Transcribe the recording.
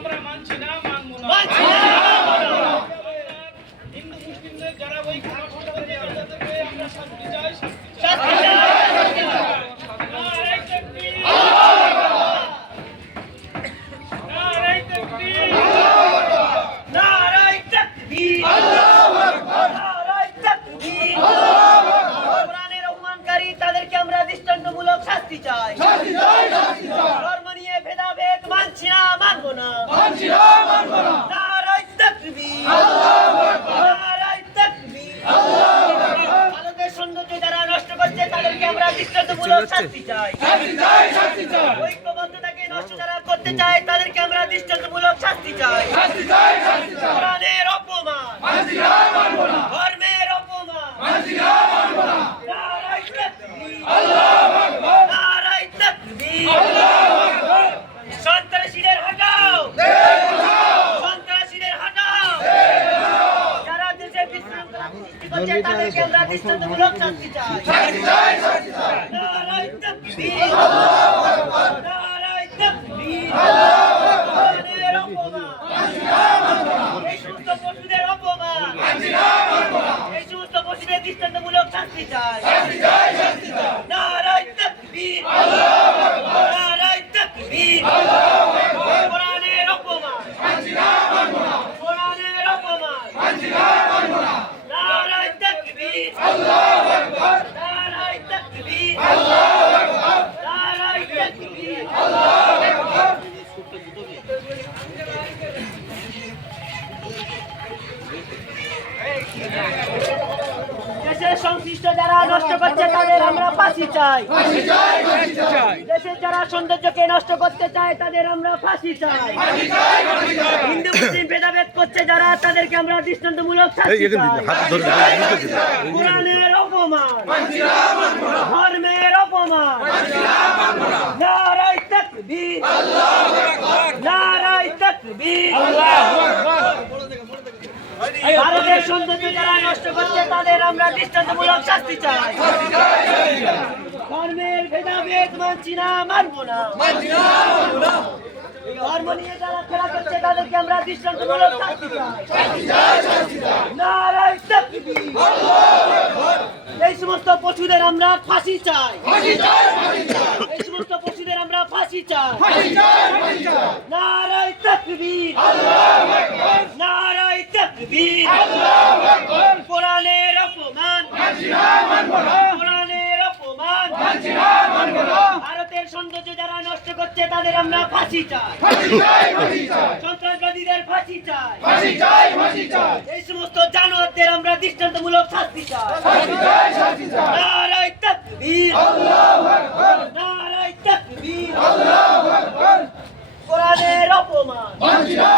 আমরা মানছি না, মানবো না। হিন্দু মুসলিমদের যারা ওই খারাপটা করে তাদেরকে আমরা শাস্তি চাই, শাস্তি চাই। নারায়ে তাকবীর, নারায়ে তাকবীর, নারায়ে তাকবীর, আল্লাহু আকবার, নারায়ে তাকবীর, আল্লাহু আকবার। কোরআনের অপমানকারী তাদেরকে আমরা দৃষ্টান্তমূলক শাস্তি চাই, শাস্তি চাই, শাস্তি চাই। ধর্ম নিয়ে ভেদাভেদ মানছি না, মানবো না, মানছি না, মানবো না। নারায়ে তাকবীর, আল্লাহু আকবার, নারায়ে তাকবীর, আল্লাহু আকবার। ভারতের সৌন্দর্য যারা নষ্ট করছে তাদেরকে আমরা দৃষ্টান্তমূলক শাস্তি চাই, শাস্তি চাই, শাস্তি চাই। ঐক্যবদ্ধতাকে নষ্ট যারা করতে চায় তাদেরকে আমরা দৃষ্টান্তমূলক শাস্তি চাই, শাস্তি চাই, শাস্তি চাই। কোরআনের অপমান মানছি না, মানবো না। ধর্মের অপমান মানছি না, মানবো না। নারায়ে তাকবীর, আল্লাহু আকবার, নারায়ে তাকবীর, আল্লাহু আকবার। সন্ত্রাসীদের হটাও, সন্ত্রাসীদের হটাও। যারা দেশে বিশৃঙ্খলা সৃষ্টি করছে তাদেরকে আমরা দৃষ্টান্তমূলক শাস্তি চাই, শাস্তি চাই, শাস্তি চাই। নারায়ে তাকবীর, আল্লাহু আকবার, নারায়ে তাকবীর, আল্লাহু আকবার। কোরআনের অপমান মানছি না, মানবো না। এই সমস্ত পশুদের অপমান মানছি না, মানবো না। এই সমস্ত পশুদের দৃষ্টান্তমূলক শাস্তি চাই, শাস্তি চাই, শাস্তি চাই। নারায়ে তাকবীর, আল্লাহু আকবার, নারায়ে তাকবীর, আল্লাহু আকবার। কোরআনের অপমান মানছি না, মানবো না। কোরআনের অপমান মানছি না, মানবো না। নারায়ে তাকবীর, আল্লাহু আকবার, নারায়ে তাকবীর, আল্লাহু আকবার, নারায়ে তাকবীর, আল্লাহু আকবার। দেশের সংশ্লিষ্ট যারা নষ্ট করছে তাদের আমরা ফাঁসি চাই, ফাঁসি চাই, ফাঁসি চাই। দেশের যারা সৌন্দর্যকে নষ্ট করতে চায় তাদের আমরা ফাঁসি চাই, ফাঁসি চাই, ফাঁসি চাই। হিন্দু মুসলিম ভেদাভেদ করছে যারা তাদেরকে আমরা দৃষ্টান্তমূলক শাস্তি চাই। কোরআনের অপমান মানছি না, মানবো না। ধর্মের অপমান মানছি না, মানবো না। নারায়ে তাকবীর, আল্লাহু আকবার, নারায়ে তাকবীর, আল্লাহু আকবার। ভারতের সৌন্দর্য যারা নষ্ট করছে তাদের আমরা দৃষ্টান্তমূলক শাস্তি চাই, ধর্মের ভেদাভেদ মানছি না, মানবো না, মানছি না, মানবো না। ধর্ম নিয়ে যারা খেলা করছে তাদেরকে আমরা দৃষ্টান্তমূলক শাস্তি চাই, শাস্তি চাই, শাস্তি চাই। নারায়ে তাকবীর, আল্লাহু আকবার। এই সমস্ত পশুদের আমরা ফাঁসি চাই, ফাঁসি চাই, ফাঁসি চাই। এই সমস্ত পশুদের আমরা ফাঁসি চাই, ফাঁসি চাই, ফাঁসি চাই। নারায়ে তাকবীর, আল্লাহু আকবার, নারায়ে তাকবীর, আল্লাহু আকবার। কোরআনের অপমান মানছি না, মানবো না। কোরআনের অপমান মানছি না, মানবো না। ভারতের সৌন্দর্য যারা নষ্ট করছে তাদের আমরা ফাঁসি চাই, ফাঁসি চাই, ফাঁসি চাই। সন্ত্রাসবাদীদের ফাঁসি চাই, ফাঁসি চাই, ফাঁসি চাই। এই সমস্ত জানোয়ারদের আমরা দৃষ্টান্তমূলক শাস্তি চাই, শাস্তি চাই, শাস্তি চাই। নারায়ে তাকবীর, আল্লাহু আকবার, নারায়ে তাকবীর, আল্লাহু আকবার। কোরআনের অপমান মানছি না,